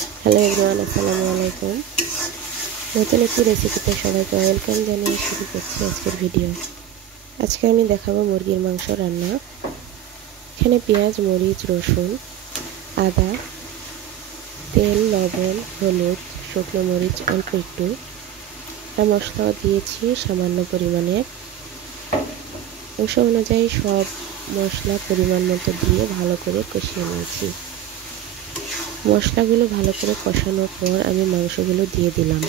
Hello everyone, আসসালামু আলাইকুম। নতুন একটি রেসিপিতে সবাইকে ওয়েলকাম জানিয়ে শুরু করছি আজকের ভিডিও। আজকে আমি দেখাবো মুরগির মাংস রান্না। এখানে পেঁয়াজ, মরিচ, রসুন, আদা, তেল, লবণ, হলুদ, শুকনো মরিচ অল্প একটু, মশলাও দিয়েছি সামান্য পরিমাণে। অংশ অনুযায়ী সব মশলা পরিমাণ মতো দিয়ে ভালো করে কষিয়ে নিয়েছি। মশলাগুলো ভালো করে কষানোর পর আমি মাংসগুলো দিয়ে দিলাম।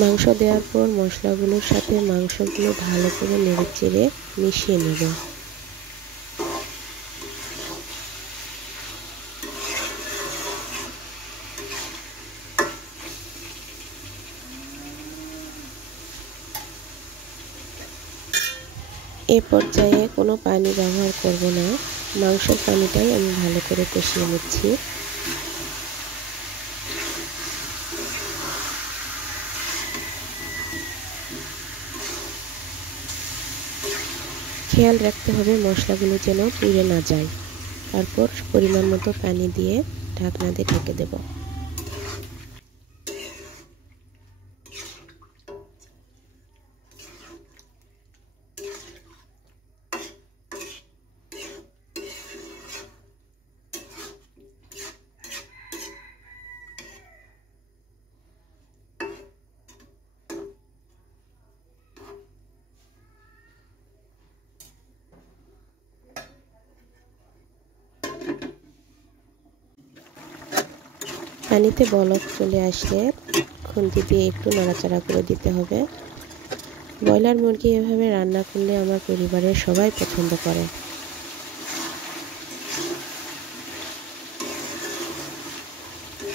মাংস দেওয়ার পর মশলাগুলোর সাথে মাংসগুলো ভালো করে নেড়েচেড়ে মিশিয়ে নেব। এ পর্যায়ে কোনো পানি ব্যবহার করব না, মাংসের পানিটাই আমি ভালো করে কষিয়ে নিচ্ছি। খেয়াল রাখতে হবে মশলাগুলো যেন পুড়ে না যায়। তারপর পরিমাণ মতো পানি দিয়ে ঢাকনা দিয়ে ঢেকে দেব। পানিতে বলক চলে আসলে খুন্তি দিয়ে একটু নাড়াচাড়া করে দিতে হবে। ব্রয়লার মুরগি এভাবে রান্না করলে আমার পরিবারের সবাই পছন্দ করে।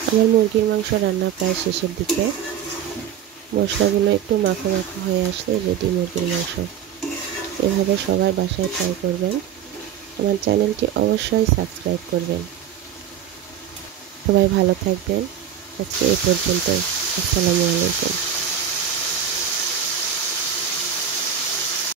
আমার মুরগির মাংস রান্না প্রায় শেষের দিকে। মশলাগুলো একটু মাখো মাখো হয়ে আসলে রেডি মুরগির মাংস। এভাবে সবাই বাসায় ট্রাই করবেন। আমার চ্যানেলটি অবশ্যই সাবস্ক্রাইব করবেন। সবাই ভালো থাকবেন। আজকে এই পর্যন্তই। আসসালামু আলাইকুম।